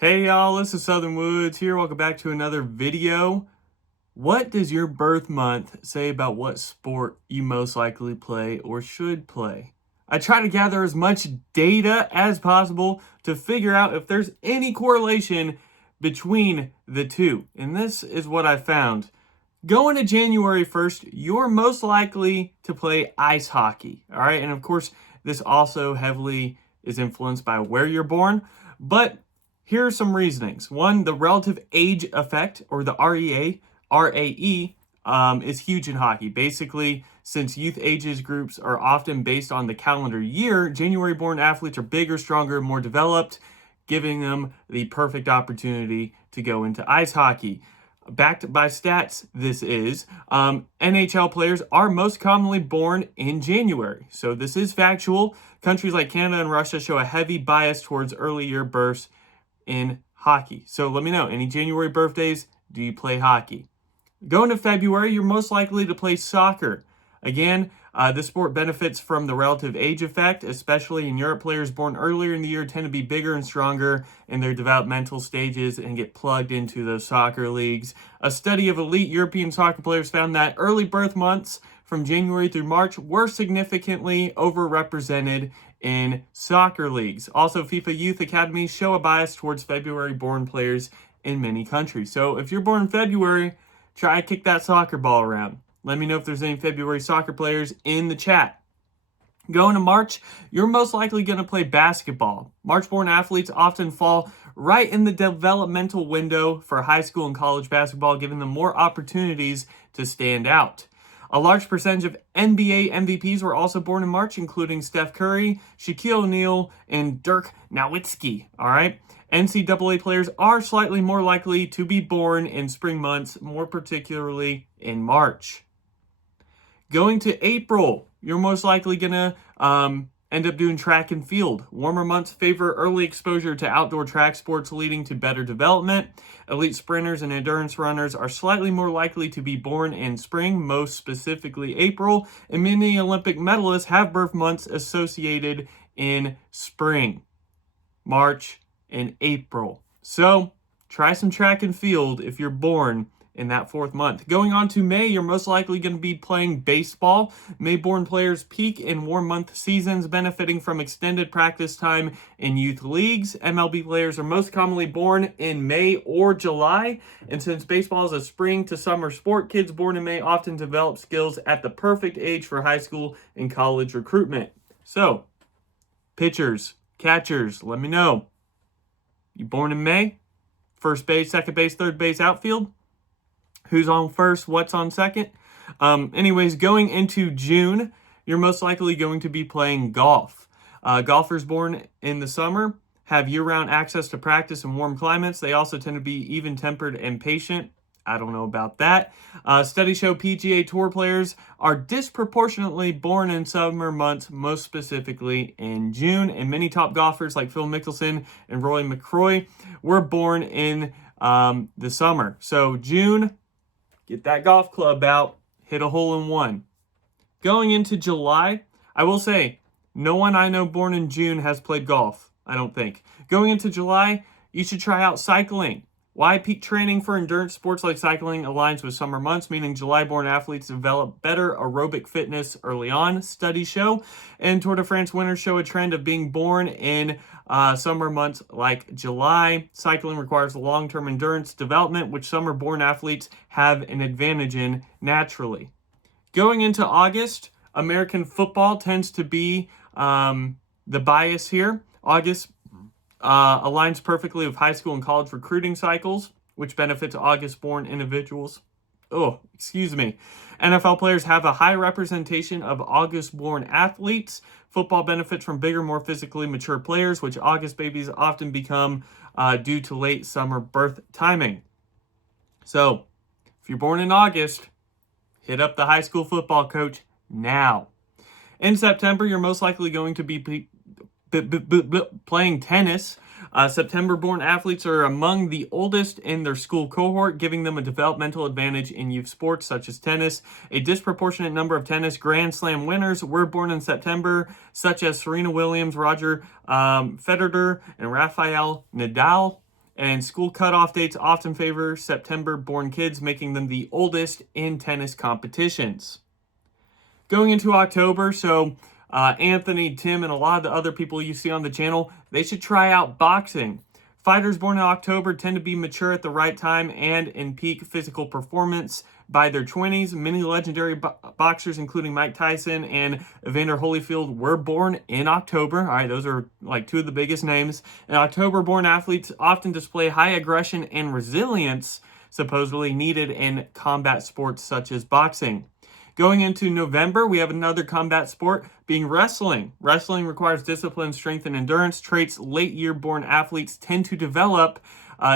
Hey y'all, this is Southern Woods here. Welcome back to another video. What does your birth month say about what sport you most likely play or should play? I try to gather as much data as possible to figure out if there's any correlation between the two. And this is what I found. Going to January 1st, you're most likely to play ice hockey. All right. And of course, this also heavily is influenced by where you're born. But here are some reasonings. One, the relative age effect, or the RAE, is huge in hockey. Basically, since youth ages groups are often based on the calendar year, January-born athletes are bigger, stronger, more developed, giving them the perfect opportunity to go into ice hockey. Backed by stats, this is. NHL players are most commonly born in January. So this is factual. Countries like Canada and Russia show a heavy bias towards early year births in hockey. So let me know, any January birthdays, do you play hockey? Going to February, you're most likely to play soccer. Again, this sport benefits from the relative age effect, especially in Europe. Players born earlier in the year tend to be bigger and stronger in their developmental stages and get plugged into those soccer leagues. A study of elite European soccer players found that early birth months from January through March were significantly overrepresented in soccer leagues. Also, FIFA youth academies show a bias towards February-born players in many countries. So if you're born in February, try to kick that soccer ball around. Let me know if there's any February soccer players in the chat. Going to March, you're most likely going to play basketball. March-born athletes often fall right in the developmental window for high school and college basketball, giving them more opportunities to stand out. A large percentage of NBA MVPs were also born in March, including Steph Curry, Shaquille O'Neal, and Dirk Nowitzki. All right. NCAA players are slightly more likely to be born in spring months, more particularly in March. Going to April, you're most likely going to end up doing track and field. Warmer months favor early exposure to outdoor track sports, leading to better development. Elite sprinters and endurance runners are slightly more likely to be born in spring, most specifically April, and many Olympic medalists have birth months associated in spring, March, and April. So try some track and field if you're born in that fourth month. Going on to May, you're most likely going to be playing baseball. May-born players peak in warm month seasons, benefiting from extended practice time in youth leagues. MLB players are most commonly born in May or July. And since baseball is a spring to summer sport, kids born in May often develop skills at the perfect age for high school and college recruitment. So, pitchers, catchers, let me know. You born in May? First base, second base, third base, outfield? Who's on first? What's on second? Anyways, going into June, you're most likely going to be playing golf. Golfers born in the summer have year-round access to practice in warm climates. They also tend to be even-tempered and patient. I don't know about that. Studies show PGA Tour players are disproportionately born in summer months, most specifically in June. And many top golfers like Phil Mickelson and Rory McIlroy were born in the summer. So June, get that golf club out, hit a hole in one. Going into July, I will say, no one I know born in June has played golf, I don't think. Going into July, you should try out cycling. Why? Peak training for endurance sports like cycling aligns with summer months, meaning July-born athletes develop better aerobic fitness early on, studies show. And Tour de France winners show a trend of being born in summer months like July. Cycling requires long-term endurance development, which summer-born athletes have an advantage in naturally. Going into August, American football tends to be the bias here. August aligns perfectly with high school and college recruiting cycles, which benefits August-born individuals. NFL players have a high representation of August-born athletes. Football benefits from bigger, more physically mature players, which August babies often become due to late summer birth timing. So, if you're born in August, hit up the high school football coach now. In September, you're most likely going to be playing tennis. September-born athletes are among the oldest in their school cohort, giving them a developmental advantage in youth sports such as tennis. A disproportionate number of tennis Grand Slam winners were born in September, such as Serena Williams, Roger Federer, and Rafael Nadal. And school cutoff dates often favor September-born kids, making them the oldest in tennis competitions. Going into October, so Anthony, Tim, and a lot of the other people you see on the channel, they should try out boxing. Fighters born in October tend to be mature at the right time and in peak physical performance by their 20s. Many legendary boxers, including Mike Tyson and Evander Holyfield, were born in October. All right, those are like two of the biggest names. And October-born athletes often display high aggression and resilience, supposedly needed in combat sports such as boxing. Going into November, we have another combat sport being wrestling. Wrestling requires discipline, strength, and endurance, traits late year-born athletes tend to develop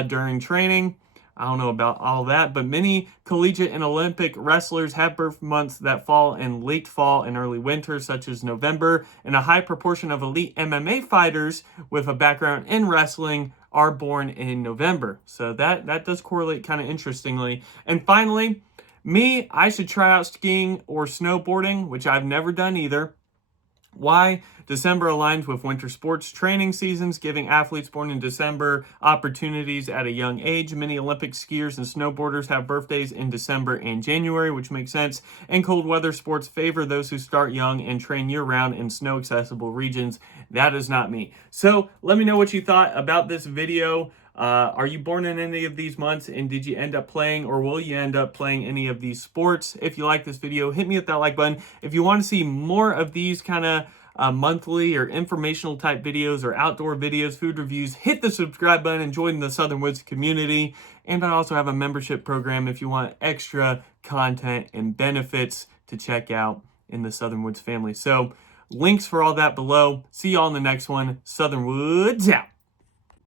during training. I don't know about all that, but many collegiate and Olympic wrestlers have birth months that fall in late fall and early winter, such as November, and a high proportion of elite MMA fighters with a background in wrestling are born in November. So that does correlate kind of interestingly. And finally, I should try out skiing or snowboarding, which I've never done either. Why? December aligns with winter sports training seasons, giving athletes born in December opportunities at a young age. Many Olympic skiers and snowboarders have birthdays in December and January, which makes sense. And cold weather sports favor those who start young and train year-round in snow-accessible regions. That is not me. So let me know what you thought about this video. Are you born in any of these months, and did you end up playing, or will you end up playing any of these sports? If you like this video, hit me with that like button. If you want to see more of these kind of monthly or informational type videos or outdoor videos, food reviews, hit the subscribe button and join the Southern Woods community. And I also have a membership program if you want extra content and benefits to check out in the Southern Woods family. So links for all that below. See y'all in the next one. Southern Woods out.